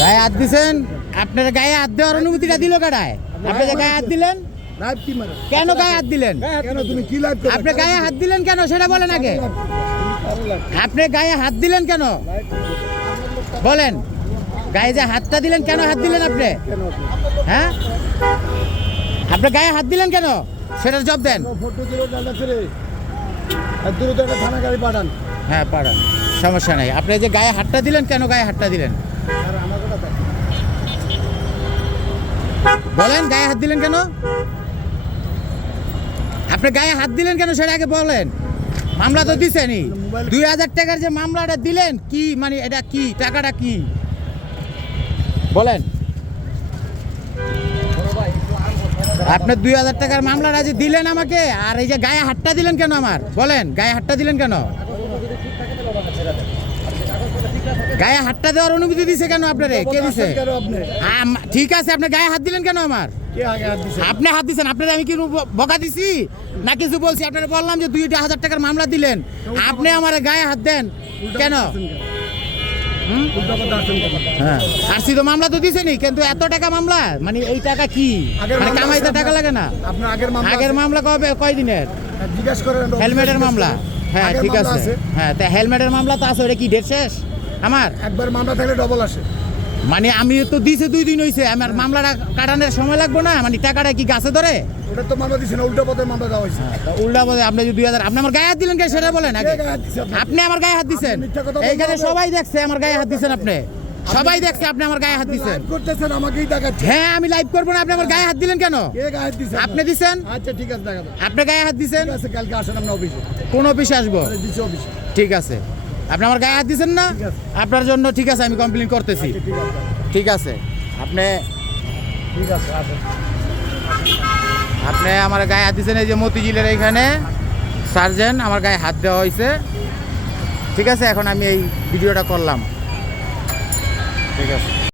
গায়ে হাত দিছেন, আপনার গায়ে হাত দেওয়ার অনুমতিটা দিল কাটায়? আপনি যে গায়ে হাত দিলেন কেন? গায়ে হাত দিলেন আপনি? গায়ে হাত দিলেন কেন সেটা বলেন আগে। আপনি গায়ে হাত দিলেন কেন বলেন? গায়ে যে হাতটা দিলেন কেন হাত দিলেন আপনি? হ্যাঁ, আপনি গায়ে হাত দিলেন কেন সেটার জবাব দেন। হ্যাঁ পাঠান, সমস্যা নাই। আপনি যে গায়ে হাতটা দিলেন কেন গায়ে হাতটা দিলেন বলেন? গায়ে হাত দিলেন কেন? আপনি গায়ে হাত দিলেন কেন সেটা আগে বলেন। মামলা তো দিছেনই, 2000 টাকার যে মামলাটা দিলেন কি মানে এটা কি, টাকাটা কি বলেন? আপনি 2000 টাকার মামলাটা যে দিলেন আমাকে, আর এই যে গায়ে হাতটা দিলেন কেন আমার বলেন? গায়ে হাতটা দিলেন কেন? গায়ে হাতটা দেওয়ার অনুমতি দিছে কেন আপনারে? কে দিছে? ঠিক আছে, আপনি গায়ে হাত দিলেন কেন আমার? আপনি হাত দিছেন, আপনারা আমি কি বকা দিছি না কিছু বলছি? আপনারা বললাম যে 2000 টাকার মামলা দিলেন, আপনি আমার গায়ে হাত দেন কেন? হ্যাঁ, আরসি তো মামলা তো দিছেনি, কিন্তু এত টাকা মামলা মানে এই টাকা কি মানে কামাইতে টাকা লাগে না? আগের মামলা কবে, কয়দিনের? হেলমেটের মামলা। হ্যাঁ ঠিক আছে, হ্যাঁ তা হেলমেটের মামলা তো আছে, ওটা কি ডেট শেষ? আমার একবার মামলা থাকলে ডবল আসে। মানে আমি তো দিছে 2 দিন হয়েছে, আমার মামলাটা কাটানোর সময় লাগবে না? মানে টাকাটা কি গাছে ধরে? ওটা তো মামলা দিছেন, উল্টা পথে মামলা দেওয়া হয়েছে। উল্টা পথে আপনি যে 2000 আপনি আমার গায়ে হাত দিলেন কেন সেটা বলেন আগে। আপনি আমার গায়ে হাত দিছেন, এইখানে সবাই দেখছে আমার গায়ে হাত দিছেন। আপনি সবাই দেখছে আপনি আমার গায়ে হাত দিছেন। করতেছেন আমাকেই দেখাচ্ছেন। হ্যাঁ আমি লাইভ করবো না, আপনি আমার গায়ে হাত দিলেন কেন? কে গায়ে দিছেন? আপনি দিছেন। আচ্ছা ঠিক আছে, দেখাবো। আপনি গায়ে হাত দিছেন। ঠিক আছে, কালকে আসেন আপনি অফিসে। কোন অফিসে আসবো? ডিসি অফিসে। ঠিক আছে, আপনি আমার গায়ে হাত দিছেন না? আপনার জন্য ঠিক আছে, আমি কমপ্লেইন করতেছি। ঠিক আছে, আপনি ঠিক আছে আসেন। আপনি আমার গায়ে হাত দিচ্ছেন, এই যে মতিঝিলের এইখানে সার্জেন্ট আমার গায়ে হাত দেওয়া হয়েছে। ঠিক আছে, এখন আমি এই ভিডিওটা করলাম। ঠিক আছে।